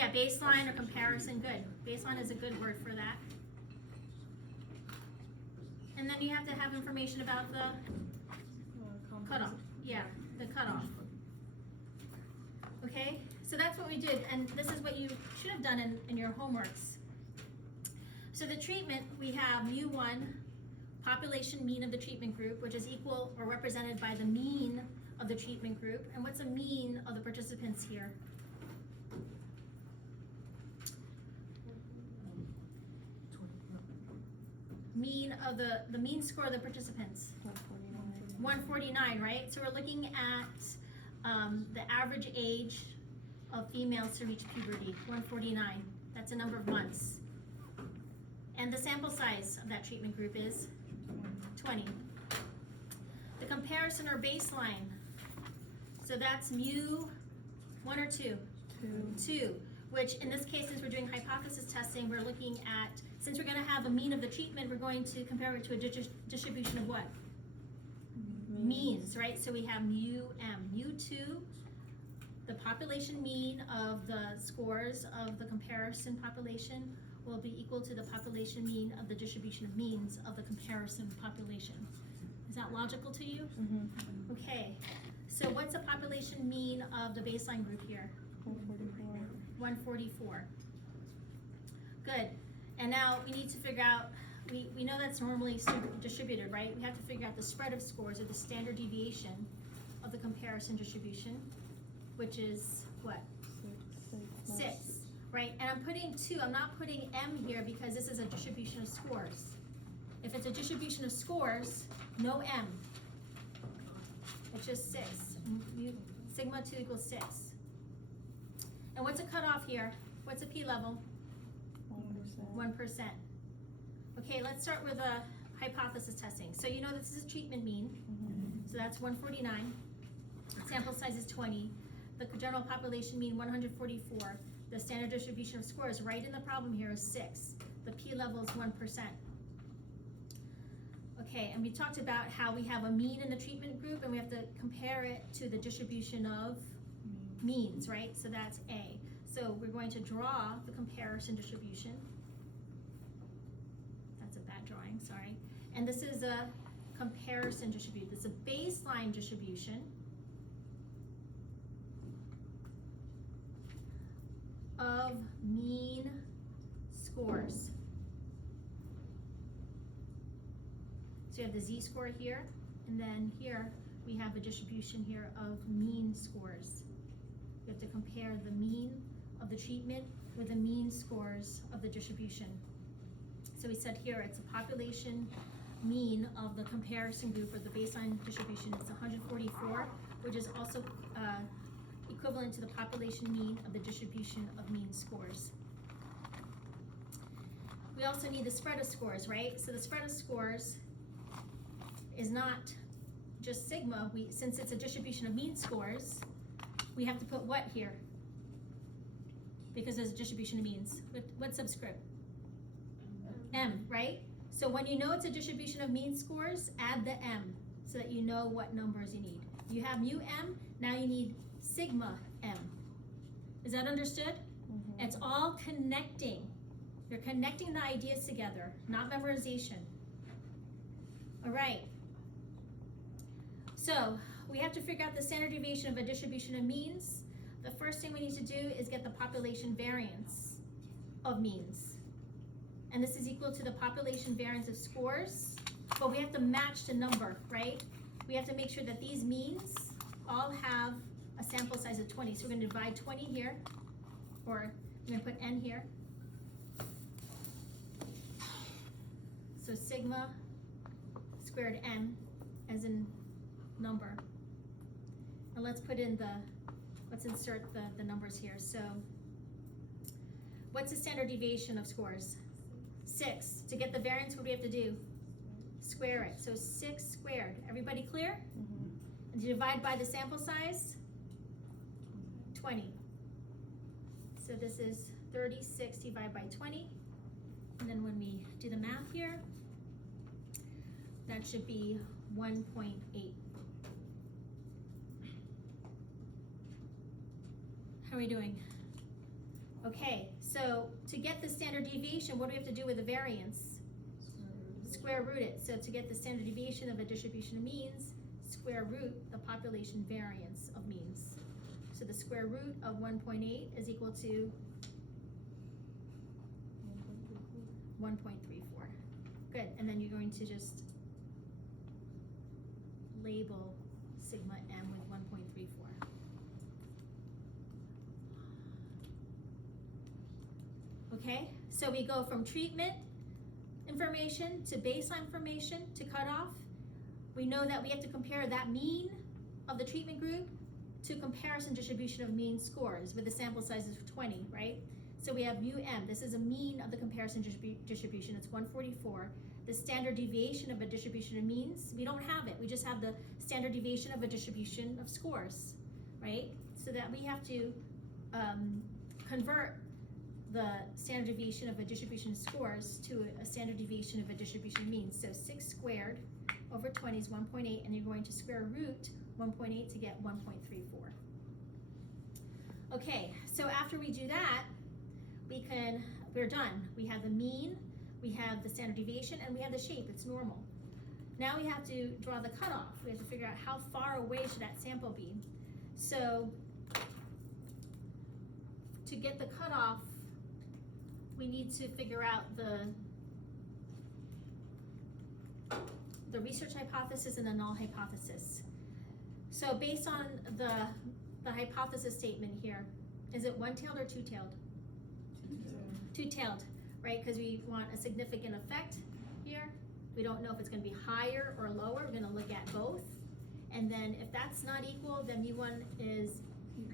Yeah, baseline or comparison, good. Baseline is a good word for that. And then you have to have information about the cutoff. Yeah, the cutoff. Okay, so that's what we did, and this is what you should have done in your homeworks. So the treatment, we have mu1, population mean of the treatment group, which is equal or represented by the mean of the treatment group. And what's the mean of the participants here? Mean of the mean score of the participants? 149, right? So we're looking at the average age of females to reach puberty, 149. That's a number of months. And the sample size of that treatment group is 20. The comparison or baseline, so that's mu 1 or 2? 2, which in this case, since we're doing hypothesis testing, we're looking at, since we're going to have a mean of the treatment, we're going to compare it to a distribution of what? Means, right? So we have mu m. Mu2, the population mean of the scores of the comparison population will be equal to the population mean of the distribution of means of the comparison population. Is that logical to you? Mm-hmm. Okay, so what's the population mean of the baseline group here? 144. 144. Good. And now we need to figure out, we know that's normally distributed, right? We have to figure out the spread of scores or the standard deviation of the comparison distribution, which is what? 6, right? And I'm putting 2, I'm not putting m here because this is a distribution of scores. If it's a distribution of scores, no m. It's just 6. Sigma 2 equals 6. And what's a cutoff here? What's a p-level? 1%. Okay, let's start with a hypothesis testing. So you know this is a treatment mean. So that's 149. Sample size is 20. The general population mean 144. The standard distribution of scores right in the problem here is 6. The p-level is 1%. Okay, and we talked about how we have a mean in the treatment group and we have to compare it to the distribution of means, right? So that's A. So we're going to draw the comparison distribution. That's a bad drawing, sorry. And this is a comparison distribution. This is a baseline distribution of mean scores. So you have the z-score here, and then here we have a distribution here of mean scores. You have to compare the mean of the treatment with the mean scores of the distribution. So we said here it's a population mean of the comparison group or the baseline distribution. It's 144, which is also equivalent to the population mean of the distribution of mean scores. We also need the spread of scores, right? So the spread of scores is not just sigma. Since it's a distribution of mean scores, we have to put what here? Because there's a distribution of means. What subscript? M, right? So when you know it's a distribution of mean scores, add the M so that you know what numbers you need. You have mu m, now you need sigma m. Is that understood? Mm-hmm. It's all connecting. You're connecting the ideas together, not memorization. All right. So we have to figure out the standard deviation of a distribution of means. The first thing we need to do is get the population variance of means. And this is equal to the population variance of scores, but we have to match the number, right? We have to make sure that these means all have a sample size of 20. So we're going to divide 20 here, or we're going to put n here. So sigma squared n as in number. And let's put in let's insert the numbers here. So what's the standard deviation of scores? 6. To get the variance, what do we have to do? Square it. So 6 squared. Everybody clear? Mm-hmm. And to divide by the sample size? 20. So this is 36 divided by 20. And then when we do the math here, that should be 1.8. How are we doing? Okay, so to get the standard deviation, what do we have to do with the variance? Square root it. So to get the standard deviation of a distribution of means, square root the population variance of means. So the square root of 1.8 is equal to 1.34. Good, and then you're going to just label sigma m with 1.34. Okay, so we go from treatment information to baseline information to cutoff. We know that we have to compare that mean of the treatment group to comparison distribution of mean scores with the sample sizes of 20, right? So we have mu m, this is a mean of the comparison distribution, it's 144. The standard deviation of a distribution of means, we don't have it, we just have the standard deviation of a distribution of scores, right? So that we have to convert the standard deviation of a distribution of scores to a standard deviation of a distribution of means. So 6 squared over 20 is 1.8, and you're going to square root 1.8 to get 1.34. Okay, so after we do that, we're done. We have the mean, we have the standard deviation, and we have the shape, it's normal. Now we have to draw the cutoff. We have to figure out how far away should that sample be. So to get the cutoff, we need to figure out the research hypothesis and the null hypothesis. So based on the hypothesis statement here, is it one-tailed or two-tailed? Two-tailed, right? Because we want a significant effect here. We don't know if it's going to be higher or lower. We're going to look at both. And then if that's not equal, then mu1 is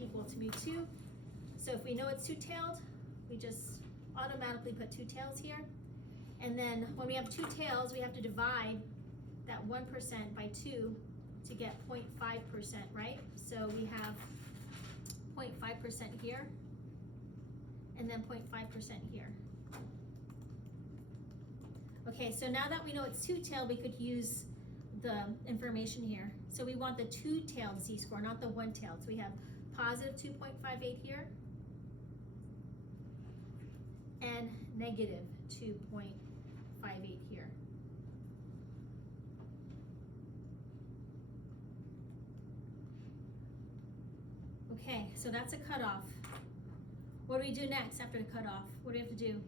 equal to mu2. So if we know it's two-tailed, we just automatically put two tails here. And then when we have two tails, we have to divide that 1% by 2 to get 0.5%, right? So we have 0.5% here, and then 0.5% here. Okay, so now that we know it's two-tailed, we could use the information here. So we want the two-tailed z-score, not the one-tailed. So we have positive 2.58 here, and negative 2.58 here. Okay, so that's a cutoff. What do we do next after the cutoff? What do we have to do?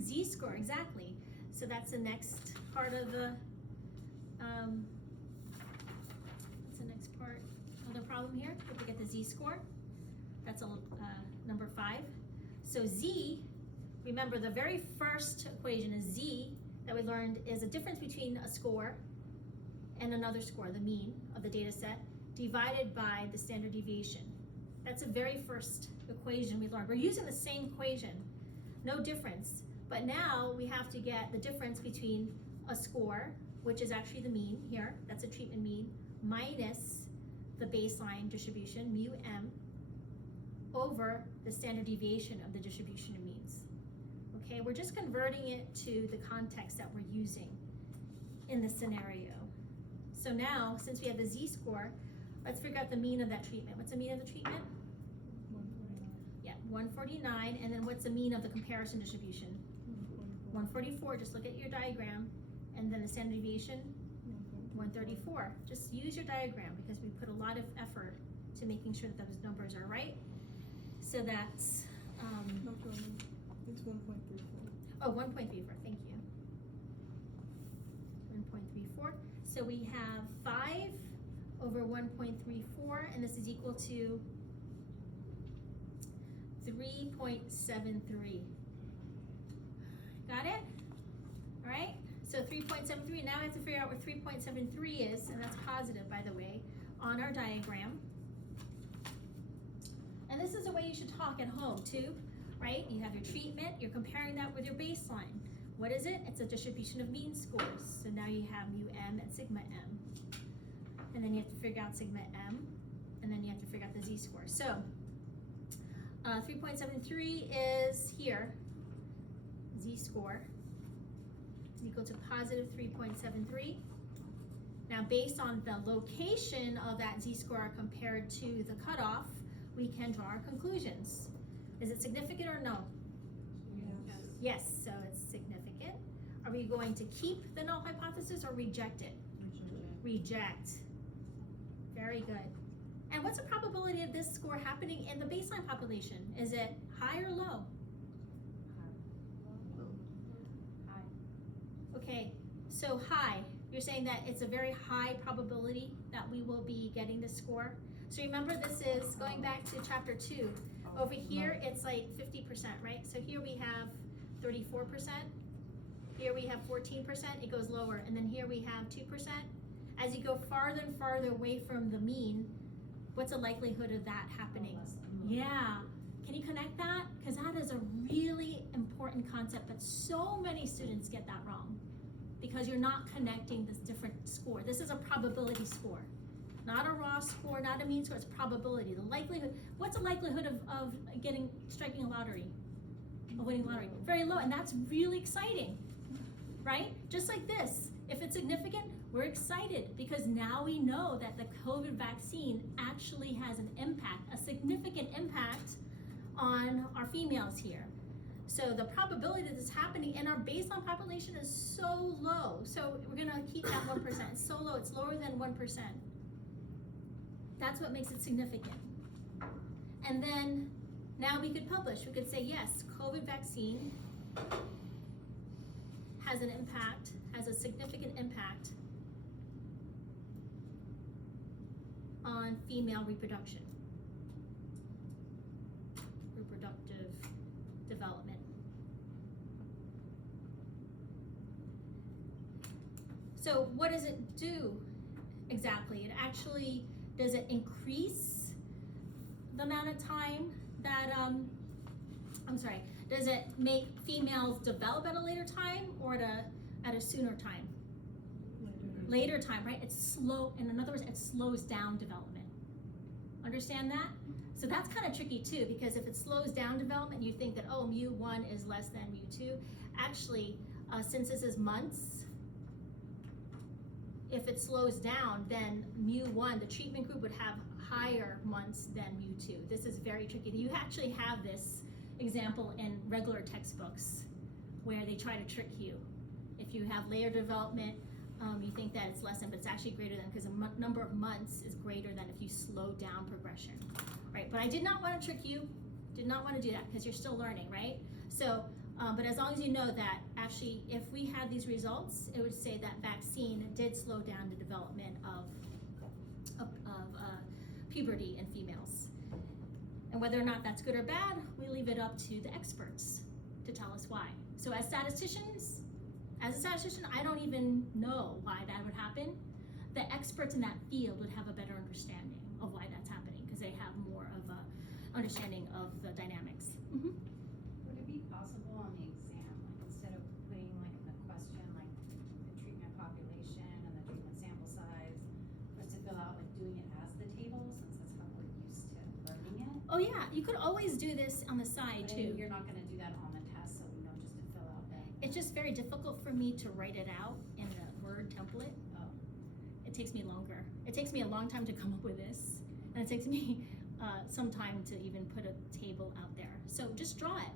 Z-score, exactly. So that's the next part of the, what's the next part of the problem here? We have to get the z-score. That's a number 5. So z, remember the very first equation is z that we learned is a difference between a score and another score, the mean of the data set, divided by the standard deviation. That's the very first equation we learned. We're using the same equation, no difference. But now we have to get the difference between a score, which is actually the mean here, that's a treatment mean, minus the baseline distribution, mu m, over the standard deviation of the distribution of means. Okay, we're just converting it to the context that we're using in this scenario. So now, since we have the z-score, let's figure out the mean of that treatment. What's the mean of the treatment? 149. Yeah, 149, and then what's the mean of the comparison distribution? 144, just look at your diagram, and then the standard deviation, 134. Just use your diagram because we put a lot of effort to making sure that those numbers are right. So that's, No problem. It's 1.34. oh, 1.34, thank you. 1.34. So we have 5 over 1.34, and this is equal to 3.73. Got it? All right, so 3.73, now I have to figure out what 3.73 is, and that's positive, by the way, on our diagram. And this is the way you should talk at home too, right? You have your treatment, you're comparing that with your baseline. What is it? It's a distribution of mean scores. So now you have mu m and sigma m. And then you have to figure out sigma m, and then you have to figure out the z-score. So 3.73 is here, z-score is equal to positive 3.73. Now based on the location of that z-score compared to the cutoff, we can draw our conclusions. Is it significant or no? Yes. Yes, so it's significant. Are we going to keep the null hypothesis or reject it? Reject. Very good. And what's the probability of this score happening in the baseline population? Is it high or low? Okay, so high. You're saying that it's a very high probability that we will be getting this score. So remember, this is going back to chapter 2. Over here, it's like 50%, right? So here we have 34%. Here we have 14%. It goes lower. And then here we have 2%. As you go farther and farther away from the mean, what's the likelihood of that happening? Yeah. Can you connect that? Because that is a really important concept, but so many students get that wrong because you're not connecting this different score. This is a probability score, not a raw score, not a mean score. It's probability. The likelihood. What's the likelihood of striking a lottery, of winning a lottery? Very low, and that's really exciting, right? Just like this. If it's significant, we're excited because now we know that the COVID vaccine actually has an impact, a significant impact on our females here. So the probability that this is happening in our baseline population is so low. So we're gonna keep that 1%. It's so low, it's lower than 1%. That's what makes it significant. And then now we could publish. We could say, yes, COVID vaccine has an impact, has a significant impact on female reproduction, reproductive development. So what does it do exactly? It actually, does it increase the amount of time that, does it make females develop at a later time or at a sooner time? Later time, right? It's slow, in other words, it slows down development. Understand that? So that's kind of tricky too, because if it slows down development, you think that, oh, mu1 is less than mu2. Actually, since this is months, if it slows down, then mu1, the treatment group would have higher months than mu2. This is very tricky. You actually have this example in regular textbooks where they try to trick you. If you have layer development, you think that it's less than, but it's actually greater than, because the number of months is greater than if you slow down progression, right? But I did not want to trick you, did not want to do that, because you're still learning, right? So, but as long as you know that actually, if we had these results, it would say that vaccine did slow down the development of puberty in females. And whether or not that's good or bad, we leave it up to the experts to tell us why. So as a statistician, I don't even know why that would happen. The experts in that field would have a better understanding of why that's happening because they have more of a understanding of the dynamics. Mm-hmm. Would it be possible on the exam, like instead of putting like in the question, like the treatment population and the treatment sample size, for us to fill out like doing it as the table, since that's how we're used to learning it? Oh yeah, you could always do this on the side But too. you're not gonna do that on the test, so we know just to fill out that. It's just very difficult for me to write it out in a Word template. Oh. It takes me longer. It takes me a long time to come up with this, and it takes me some time to even put a table out there. So just draw it.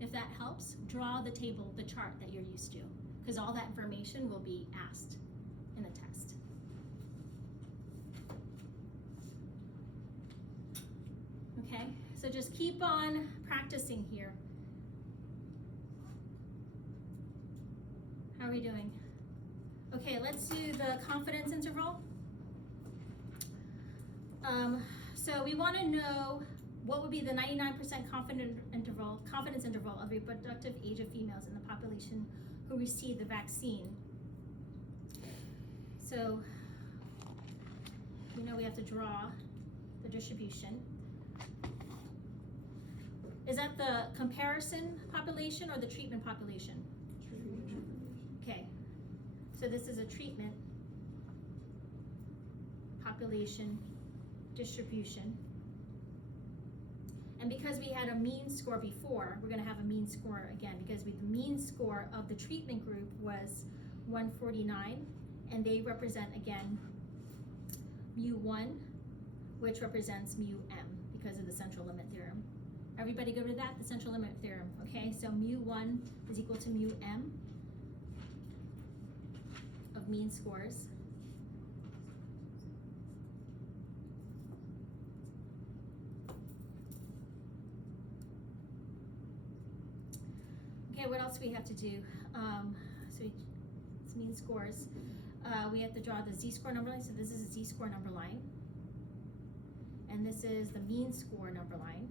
If that helps, draw the table, the chart that you're used to, because all that information will be asked in the test. Okay, so just keep on practicing here. How are we doing? Okay, let's do the confidence interval. So we want to know what would be the 99% confidence interval of reproductive age of females in the population who received the vaccine. So we know we have to draw the distribution. Is that the comparison population or the treatment population? Okay, so this is a treatment population distribution. And because we had a mean score before, we're gonna have a mean score again, because the mean score of the treatment group was 149, and they represent, again, mu1, which represents mu m, because of the central limit theorem. Everybody go to that, the central limit theorem, okay? So mu one is equal to mu m of mean scores. Okay, what else do we have to do? It's mean scores. We have to draw the z-score number line. So this is a z-score number line. And this is the mean score number line.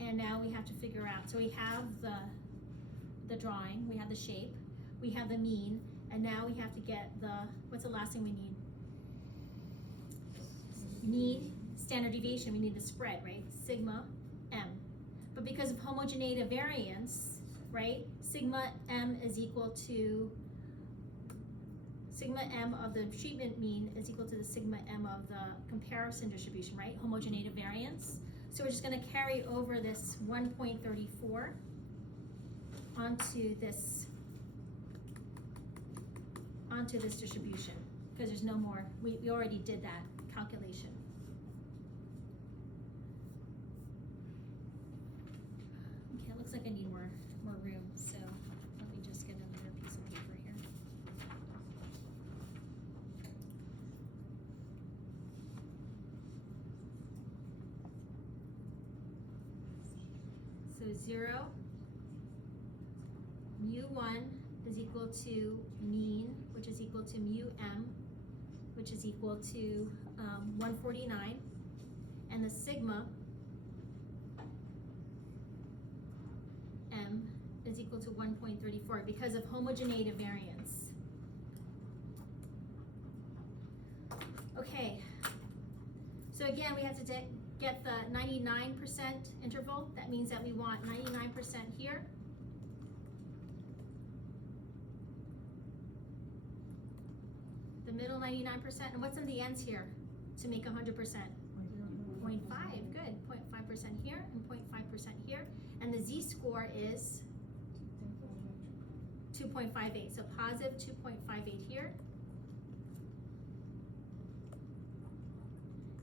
And now we have to figure out, so we have the drawing, we have the shape, we have the mean, and now we have to get what's the last thing we need? Mean standard deviation, we need the spread, right? Sigma m. But because of homogeneity variance, right? Sigma m is equal to sigma m of the treatment mean is equal to the sigma m of the comparison distribution, right? Homogeneity variance. So we're just going to carry over this 1.34 onto this distribution because there's no more. We already did that calculation. Okay, it looks like I need more room, so let me just get another piece of paper here. So 0, mu1 is equal to mean, which is equal to mu m, which is equal to 149, and the sigma m is equal to 1.34 because of homogeneity variance. Okay, so again, we have to get the 99% interval. That means that we want 99% here. The middle 99%, and what's in the ends here to make 100%? 0.5, good. 0.5% here and 0.5% here. And the z-score is 2.58, so positive 2.58 here.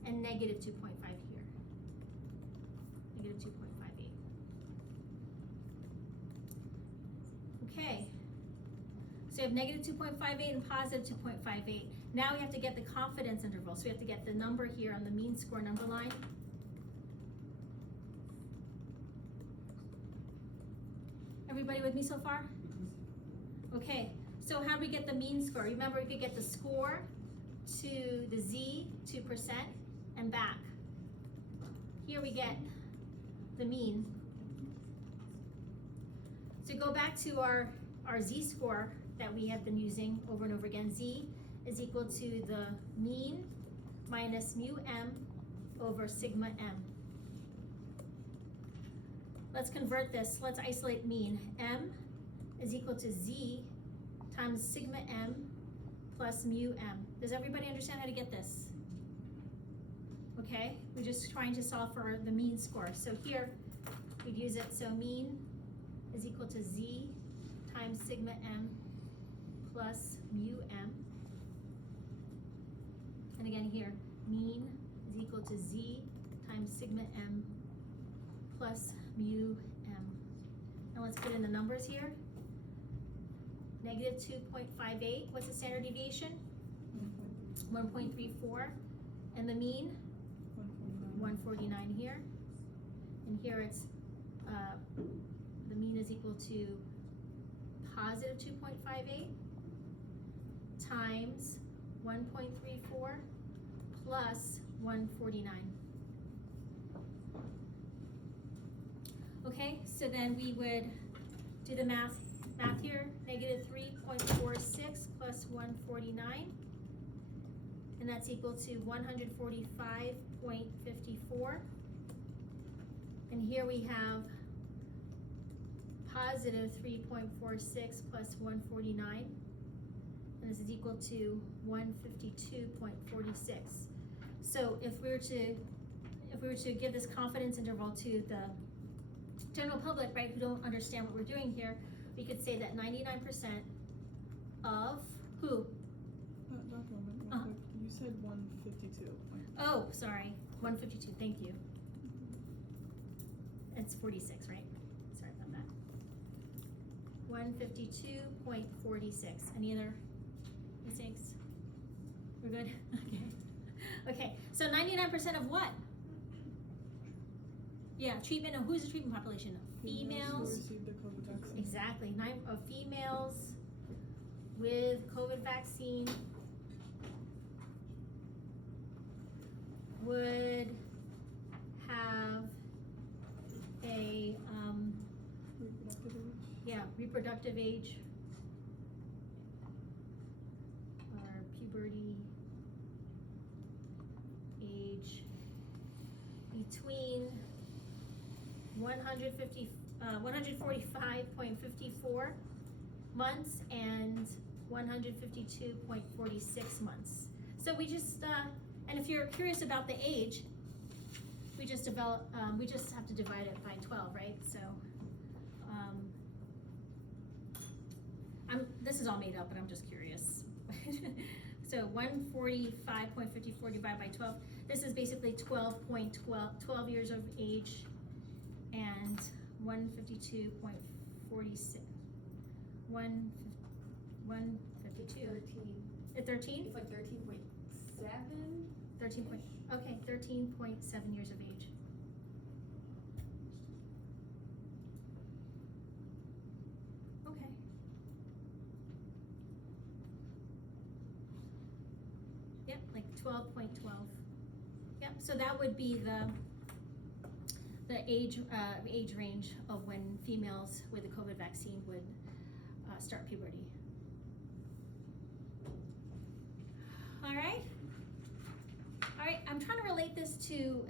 And negative 2.5 here. Negative 2.58. Okay. So you have negative 2.58 and positive 2.58. Now we have to get the confidence interval. So we have to get the number here on the mean score number line. Everybody with me so far? Okay, so how do we get the mean score? Remember, we could get the score to the z, 2%, and back. Here we get the mean. So go back to our z-score that we have been using over and over again. Z is equal to the mean minus mu m over sigma m. Let's convert this. Let's isolate mean. M is equal to z times sigma m plus mu m. Does everybody understand how to get this? Okay, we're just trying to solve for the mean score. So here, we'd use it. So mean is equal to z times sigma m plus mu m. And again here, mean is equal to z times sigma m plus mu m. Now let's put in the numbers here. Negative 2.58, what's the standard deviation? 1.34. And the mean? 149 here. And here it's, the mean is equal to positive 2.58 times 1.34 plus 149. Okay, so then we would do the math here, negative 3.46 plus 149, and that's equal to 145.54. And here we have positive 3.46 plus 149, and this is equal to 152.46. So if we were to give this confidence interval to the general public, right, who don't understand what we're doing here, we could say that 99% of who? Dr. Ullman, real quick, you said 152. Oh, sorry, 152, thank you. it's 46, right? Sorry about that. 152.46. Any other mistakes? We're good? Okay. Okay, so 99% of what? Yeah, treatment, of who's the treatment population? Who Females. received the COVID vaccine. Exactly, 9 of females with COVID vaccine would have a, Reproductive age. yeah, reproductive age or puberty age between 145.54 months and 152.46 months. So we just, and if you're curious about the age, we just have to divide it by 12, right? So, this is all made up, but I'm just curious. So 145.54 divided by 12, this is basically 12 years of age, and 152.46, 152. 13? It's like 13.7. 13 point, okay, 13.7 years of age. Okay. Yep, like 12.12. Yep, so that would be the age range of when females with the COVID vaccine would start puberty. All right. All right, I'm trying to relate this to